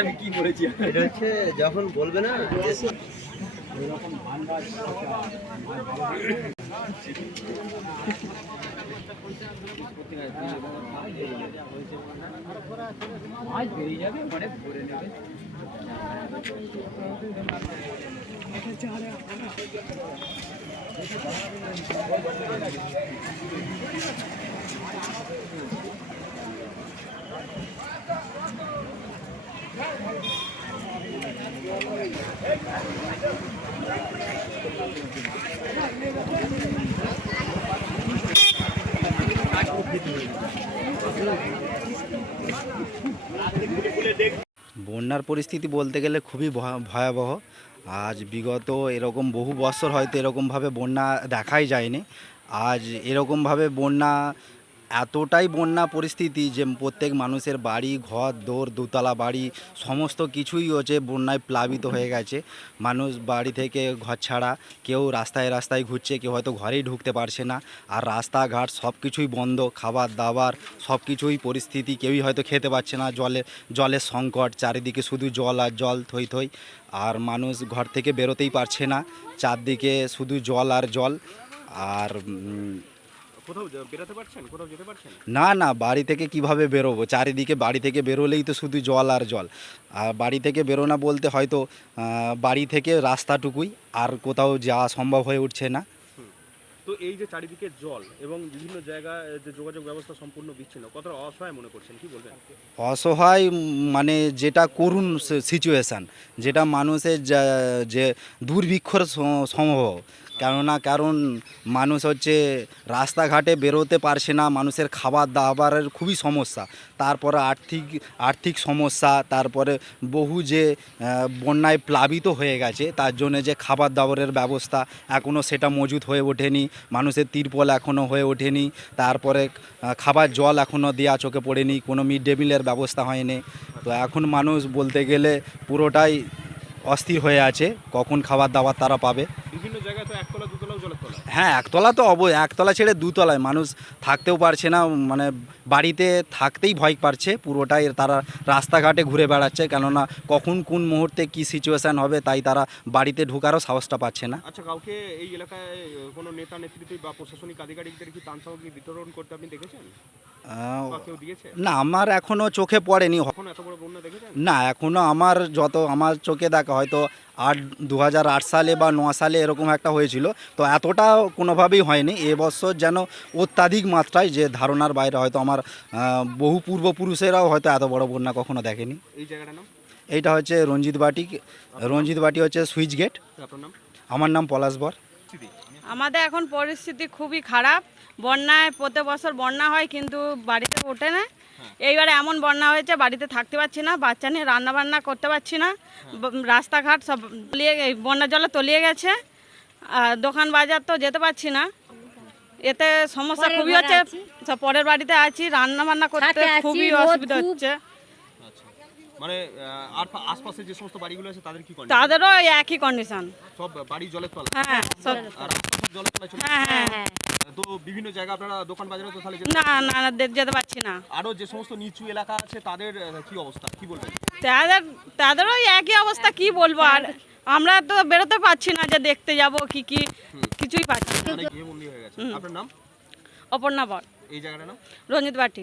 আমি কি করেছি যখন বলবে না মাছ বেরিয়ে যাবে ওখানে ধরে নেবে বন্যার পরিস্থিতি বলতে গেলে খুবই ভয়া- ভয়াবহ। আজ বিগত এরকম বহু বছর হয়তো এরকমভাবে বন্যা দেখাই যায়নি। আজ এরকমভাবে বন্যা এতটাই বন্যা পরিস্থিতি যে প্রত্যেক মানুষের বাড়ি, ঘর দৌড় দোতলা বাড়ি, সমস্ত কিছুই হচ্ছে বন্যায় প্লাবিত হয়ে গেছে। মানুষ বাড়ি থেকে ঘর ছাড়া কেউ রাস্তায় রাস্তায় ঘুরছে, কেউ হয়তো ঘরেই ঢুকতে পারছে না। আর রাস্তাঘাট সব কিছুই বন্ধ, খাবার দাবার সব কিছুই পরিস্থিতি, কেউই হয়তো খেতে পারছে না। জলে, জলের সংকট, চারিদিকে শুধু জল আর জল থই থই। আর মানুষ ঘর থেকে বেরোতেই পারছে না, চারদিকে শুধু জল আর জল। আর কোথাও বেরোতে পারছেন? কোথাও যেতে পারছেন? না না বাড়ি থেকে কীভাবে বেরোবো? চারিদিকে বাড়ি থেকে বেরোলেই তো শুধু জল আর জল। আর বাড়ি থেকে বেরোনা বলতে হয়তো বাড়ি থেকে রাস্তাটুকুই আর কোথাও যাওয়া সম্ভব হয়ে উঠছে না। তো এই যে চারিদিকে জল এবং বিভিন্ন জায়গায় যে যোগাযোগ ব্যবস্থা সম্পূর্ণ বিচ্ছিন্ন কতটা অসহায় মনে করছেন? কি বলবেন? অসহায় মানে যেটা করুণ সিচুয়েশান যেটা মানুষের যা- দুর্ভিক্ষর সম্ভব কেননা কারণ মানুষ হচ্ছে রাস্তাঘাটে বেরোতে পারছে না, মানুষের খাবার দাবারের খুবই সমস্যা। তারপরে আর্থিক আর্থিক সমস্যা, তারপরে বহু যে বন্যায় প্লাবিত হয়ে গেছে, তার জন্য যে খাবার দাবারের ব্যবস্থা এখনও সেটা মজুত হয়ে ওঠেনি, মানুষের তিরপল এখনও হয়ে ওঠেনি, তারপরে খাবার জল এখনও দেওয়া চোখে পড়েনি, কোনো মিড ডে মিলের ব্যবস্থা হয়নি। তো এখন মানুষ বলতে গেলে পুরোটাই অস্থির হয়ে আছে কখন খাবার দাবার তারা পাবে। বিভিন্ন জায়গায় তো একতলা দুতলাও জলের তলা হ্যাঁ একতলা তো অব একতলা ছেড়ে দুতলায়। মানুষ থাকতেও পারছে না মানে বাড়িতে থাকতেই ভয় পাচ্ছে পুরোটাই তারা রাস্তাঘাটে ঘুরে বেড়াচ্ছে কেননা কখন কোন মুহূর্তে কি সিচুয়েশান হবে তাই তারা বাড়িতে ঢোকারও সাহসটা পাচ্ছে না। আচ্ছা কাউকে এই এলাকায় কোনো নেতা নেতৃত্ব বা প্রশাসনিক আধিকারিকদের কি ত্রাণ সামগ্রী বিতরণ করতে আপনি দেখেছেন? না আমার এখনও চোখে পড়েনি। কখন এত বড় বন্যা দেখেছেন? না এখনও আমার যত আমার চোখে দেখা হয়তো আট দু হাজার আট সালে বা ন সালে এরকম একটা হয়েছিল। তো এতটা কোনোভাবেই হয়নি। এবছর যেন অত্যাধিক মাত্রায় যে ধারণার বাইরে হয়তো আমার বহু পূর্বপুরুষেরাও হয়তো এত বড় বন্যা কখনো দেখেনি। এই এইটা হচ্ছে রঞ্জিত বাটি রঞ্জিত বাটি হচ্ছে সুইচ গেট। আমার নাম পলাশ বর। আমাদের এখন পরিস্থিতি খুবই খারাপ। বন্যায় প্রতি বছর বন্যা হয় কিন্তু বাড়িতে ওঠে না। এইবারে এমন বন্যা হয়েছে বাড়িতে থাকতে পারছি না বাচ্চা নিয়ে রান্না বান্না করতে পারছি না রাস্তাঘাট সব তলিয়ে বন্যার জলে তলিয়ে গেছে আর দোকান বাজার তো যেতে পারছি না। এতে সমস্যা খুবই হচ্ছে সব পরের বাড়িতে আছি রান্না বান্না করতে খুবই অসুবিধা হচ্ছে। মানে আর আশপাশে যে সমস্ত বাড়িগুলো আছে তাদের কি করেন তাদেরও এই একই কন্ডিশন সব বাড়ি জলের তলা? হ্যাঁ সব জলের তলায় হ্যাঁ হ্যাঁ। তো বিভিন্ন জায়গা আপনারা দোকান বাজারে তো তাহলে না না? না, যেতে পারছি না। আরও যে সমস্ত নিচু এলাকা আছে তাদের কি অবস্থা? কি বলবেন? তাদের তাদেরও একই অবস্থা কি বলব? আর আমরা তো বেরোতে পারছি না যে দেখতে যাব কি কি কিছুই পাচ্ছি না। গেছে। আপনার নাম? অপর্ণা বর। এই জায়গাটার নাম? Ranjit Bati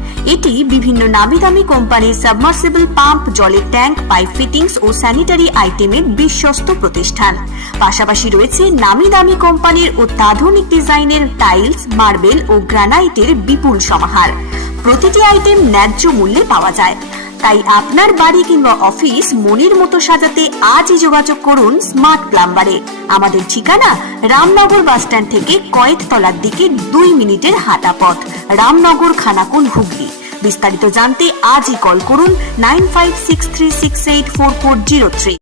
এটি বিভিন্ন নামি দামি কোম্পানির সাবমার্সিবল পাম্প জলের ট্যাঙ্ক পাইপ ফিটিংস ও স্যানিটারি আইটেমের বিশ্বস্ত প্রতিষ্ঠান। পাশাপাশি রয়েছে নামি দামি কোম্পানির অত্যাধুনিক ডিজাইনের টাইলস মার্বেল ও গ্রানাইটের বিপুল সমাহার। প্রতিটি আইটেম ন্যায্য মূল্যে পাওয়া যায়। তাই আপনার বাড়ি কিংবা অফিস মনের মতো সাজাতে আজই যোগাযোগ করুন স্মার্ট প্লাম্বারে আমাদের ঠিকানা রামনগর বাসস্ট্যান্ড থেকে কয়েকতলার দিকে দুই মিনিটের হাঁটা পথ। রামনগর, খানাকুল, হুগলি। বিস্তারিত জানতে আজই কল করুন nine five six three six eight four four zero three